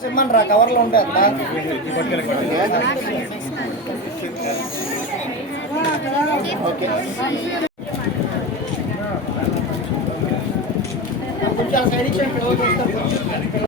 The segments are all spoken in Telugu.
సిమ్మన్ రా కవర్లో ఉంటాయి కొంచెం సైడ్ ఇచ్చేయండి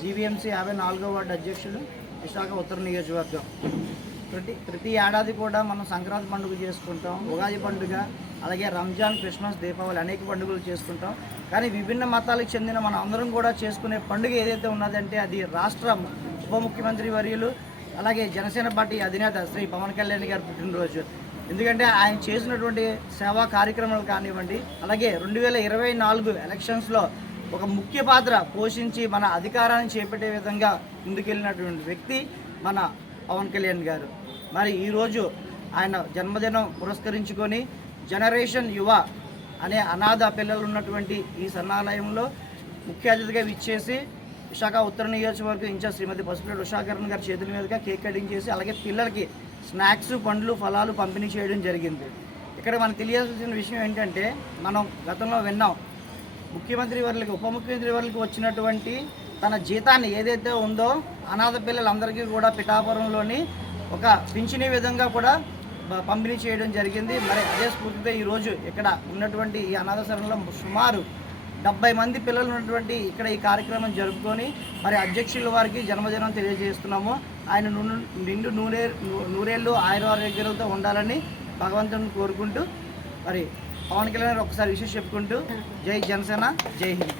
జీవీఎంసీ యాభై నాలుగో వార్డు అధ్యక్షుడు విశాఖ ఉత్తర నియోజకవర్గం. ప్రతి ప్రతి ఏడాది కూడా మనం సంక్రాంతి పండుగ చేసుకుంటాం ఉగాది పండుగ అలాగే రంజాన్ క్రిస్మస్ దీపావళి అనేక పండుగలు చేసుకుంటాం. కానీ విభిన్న మతాలకు చెందిన మనం అందరం కూడా చేసుకునే పండుగ ఏదైతే ఉన్నదంటే అది రాష్ట్ర ఉప ముఖ్యమంత్రి వర్యులు అలాగే జనసేన పార్టీ అధినేత శ్రీ పవన్ కళ్యాణ్ గారు పుట్టినరోజు. ఎందుకంటే ఆయన చేసినటువంటి సేవా కార్యక్రమాలు కానివ్వండి అలాగే రెండు వేల ఇరవై నాలుగు ఎలక్షన్స్లో ఒక ముఖ్య పాత్ర పోషించి మన అధికారాన్ని చేపట్టే విధంగా ముందుకెళ్ళినటువంటి వ్యక్తి మన పవన్ కళ్యాణ్ గారు. మరి ఈరోజు ఆయన జన్మదినం పురస్కరించుకొని జనరేషన్ యువ అనే అనాథ పిల్లలు ఉన్నటువంటి ఈ సన్నాలయంలో ముఖ్య అతిథిగా ఇచ్చేసి విశాఖ ఉత్తర నియోజకవర్గం ఇన్ఛార్జ్ శ్రీమతి పసుపులేడు ఉషాకరణ్ గారి చేతుల మీదుగా కేక్ కటింగ్ చేసి అలాగే పిల్లలకి స్నాక్స్ పండ్లు ఫలాలు పంపిణీ చేయడం జరిగింది. ఇక్కడ మనకు తెలియాల్సిన విషయం ఏంటంటే మనం గతంలో విన్నాం ముఖ్యమంత్రి వర్లకి ఉప ముఖ్యమంత్రి వర్లకి వచ్చినటువంటి తన జీతాన్ని ఏదైతే ఉందో అనాథ పిల్లలందరికీ కూడా పిఠాపురంలోని ఒక పింఛని విధంగా కూడా పంపిణీ చేయడం జరిగింది. మరి అదే స్ఫూర్తితో ఈరోజు ఇక్కడ ఉన్నటువంటి ఈ అనాథశరణలో సుమారు డెబ్బై మంది పిల్లలు ఉన్నటువంటి ఇక్కడ ఈ కార్యక్రమం జరుపుకొని మరి అధ్యక్షుల వారికి జన్మదినం తెలియజేస్తున్నాము. ఆయన నిండు నూరే నూ- నూరేళ్ళు ఆయురారోగ్యాలతో ఉండాలని భగవంతుని కోరుకుంటూ మరి పవన్ కళ్యాణ్ ఒకసారి విషయం చెప్పుకుంటూ జై జనసేన జై హింద్.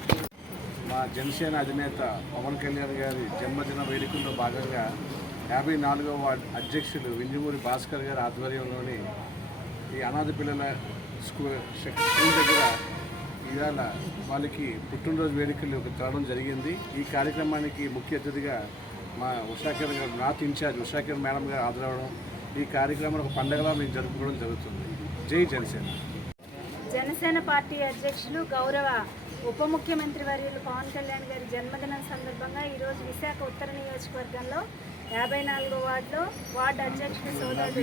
మా జనసేన అధినేత పవన్ కళ్యాణ్ గారి జన్మదిన వేడుకల్లో భాగంగా యాభై నాలుగవ వార్డు అధ్యక్షులు వింజమూరి భాస్కర్ గారి ఆధ్వర్యంలోని ఈ అనాథ పిల్లల స్కూల్ స్కూల్ దగ్గర ఇవాళ వాళ్ళకి పుట్టినరోజు వేడుకలు తేవడం జరిగింది. ఈ కార్యక్రమానికి ముఖ్య అతిథిగా మా ఉషాకిరణ్ గారు నాత్ ఇన్ఛార్జ్ ఉషాకిరణ్ మేడం గారు హాజరవడం ఈ కార్యక్రమాన్ని ఒక పండగలా మేము జరుపుకోవడం జరుగుతుంది. జై జనసేన. జనసేన పార్టీ అధ్యక్షులు గౌరవ ఉప ముఖ్యమంత్రి వర్యులు పవన్ కళ్యాణ్ గారి జన్మదినం సందర్భంగా ఈరోజు విశాఖ ఉత్తర నియోజకవర్గంలో యాభై నాలుగో వార్డులో వార్డు అధ్యక్షుడు సోదరుడు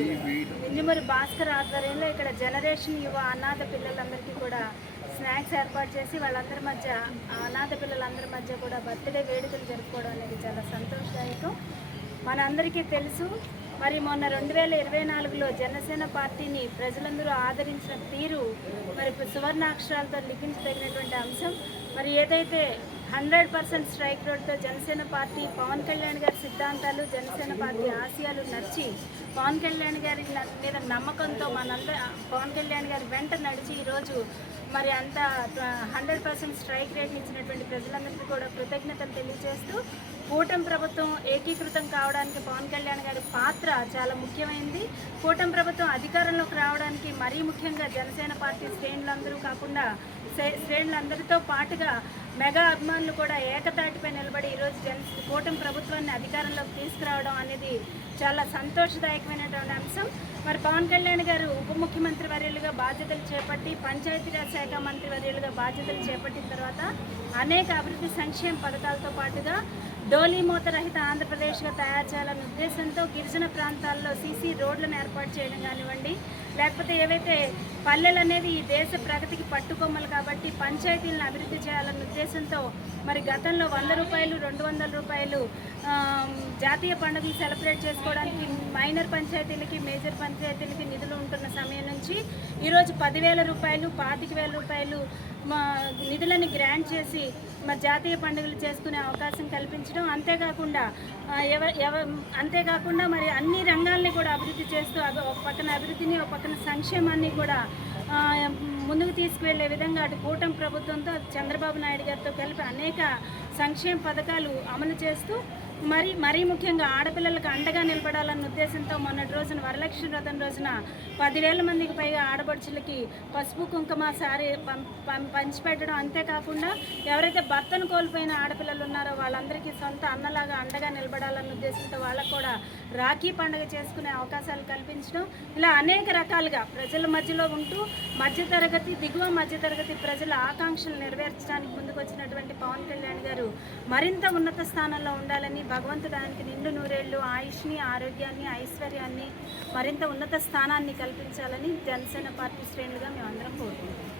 ఇంజమూరి భాస్కర్ ఆధ్వర్యంలో ఇక్కడ జనరేషన్ యువ అనాథ పిల్లలందరికీ కూడా స్నాక్స్ ఏర్పాటు చేసి వాళ్ళందరి మధ్య అనాథ పిల్లలందరి మధ్య కూడా బర్త్డే వేడుకలు జరుపుకోవడం అనేది చాలా సంతోషదాయకం. మనందరికీ తెలుసు మరి మొన్న రెండు వేల ఇరవై నాలుగులో జనసేన పార్టీని ప్రజలందరూ ఆదరించిన తీరు మరి సువర్ణ అక్షరాలతో లిఖించదగినటువంటి అంశం. మరి ఏదైతే హండ్రెడ్ పర్సెంట్ స్ట్రైక్ రోడ్తో జనసేన పార్టీ పవన్ కళ్యాణ్ గారి సిద్ధాంతాలు జనసేన పార్టీ ఆశయాలు నచ్చి పవన్ కళ్యాణ్ గారి మీద నమ్మకంతో మనందర పవన్ కళ్యాణ్ గారి వెంట నడిచి ఈరోజు మరి అంత హండ్రెడ్ పర్సెంట్ స్ట్రైక్ రేట్ ఇచ్చినటువంటి ప్రజలందరికీ కూడా కృతజ్ఞతలు తెలియజేస్తూ కూటమి ప్రభుత్వం ఏకీకృతం కావడానికి పవన్ కళ్యాణ్ గారి పాత్ర చాలా ముఖ్యమైనది కూటమి ప్రభుత్వం అధికారంలోకి రావడానికి మరీ ముఖ్యంగా జనసేన పార్టీ శ్రేణులందరూ కాకుండా శ్రే- శ్రేణులందరితో పాటుగా మెగా అభిమానులు కూడా ఏకతాటిపై నిలబడి ఈరోజు జన కూటమి ప్రభుత్వాన్ని అధికారంలోకి తీసుకురావడం అనేది చాలా సంతోషదాయక. కీలకమైనటువంటి అంశం. మరి పవన్ కళ్యాణ్ గారు ఉప ముఖ్యమంత్రి వర్యులుగా బాధ్యతలు చేపట్టి పంచాయతీరాజ్ శాఖ మంత్రి వర్యులుగా బాధ్యతలు చేపట్టిన తర్వాత అనేక అభివృద్ధి సంక్షేమ పథకాలతో పాటుగా డోలీ రహిత ఆంధ్రప్రదేశ్గా తయారు చేయాలనే ఉద్దేశంతో గిరిజన ప్రాంతాల్లో సీసీ రోడ్లను ఏర్పాటు చేయడం కానివ్వండి లేకపోతే ఏవైతే పల్లెలు అనేది ఈ దేశ ప్రగతికి పట్టుకొమ్మలు కాబట్టి పంచాయతీలను అభివృద్ధి చేయాలన్న ఉద్దేశంతో మరి గతంలో వంద రూపాయలు రెండు వందల రూపాయలు జాతీయ పండుగలు సెలబ్రేట్ చేసుకోవడానికి మైనర్ పంచాయతీలకి మేజర్ పంచాయతీలకి నిధులు ఉంటున్న సమయం నుంచి ఈరోజు పదివేల రూపాయలు పాతిక వేల రూపాయలు మా నిధులను గ్రాంట్ చేసి మరి జాతీయ పండుగలు చేసుకునే అవకాశం కల్పించడం అంతేకాకుండా ఎవ ఎవ అంతేకాకుండా మరి అన్ని రంగాల్ని కూడా అభివృద్ధి చేస్తూ అవి ఒక పక్కన అభివృద్ధిని ఒక పక్కన సంక్షేమాన్ని కూడా ముందుకు తీసుకువెళ్ళే విధంగా అటు కూటమి ప్రభుత్వంతో చంద్రబాబు నాయుడు గారితో కలిపి అనేక సంక్షేమ పథకాలు అమలు చేస్తూ మరి మరీ ముఖ్యంగా ఆడపిల్లలకు అండగా నిలబడాలన్న ఉద్దేశంతో మొన్నటి రోజున వరలక్ష్మి వ్రతం రోజున పదివేల మందికి పైగా ఆడపడుచులకి పసుపు కుంకుమ సారీ పం- పం- పంచిపెట్టడం అంతేకాకుండా ఎవరైతే భర్తను కోల్పోయిన ఆడపిల్లలు ఉన్నారో వాళ్ళందరికీ సొంత అన్నలాగా అండగా నిలబడాలన్న ఉద్దేశంతో వాళ్ళకు కూడా రాఖీ పండుగ చేసుకునే అవకాశాలు కల్పించడం ఇలా అనేక రకాలుగా ప్రజల మధ్యలో ఉంటూ మధ్యతరగతి దిగువ మధ్యతరగతి ప్రజల ఆకాంక్షలు నెరవేర్చడానికి ముందుకొచ్చినటువంటి పవన్ కళ్యాణ్ గారు మరింత ఉన్నత స్థానంలో ఉండాలని భగవంతుడు ఆయనకి నిండు నూరేళ్ళు ఆయుష్ని ఆరోగ్యాన్ని ఐశ్వర్యాన్ని మరింత ఉన్నత స్థానాన్ని కల్పించాలని జనసేన పార్టీ శ్రేణులుగా మేమందరం కోరుకుంటున్నాం.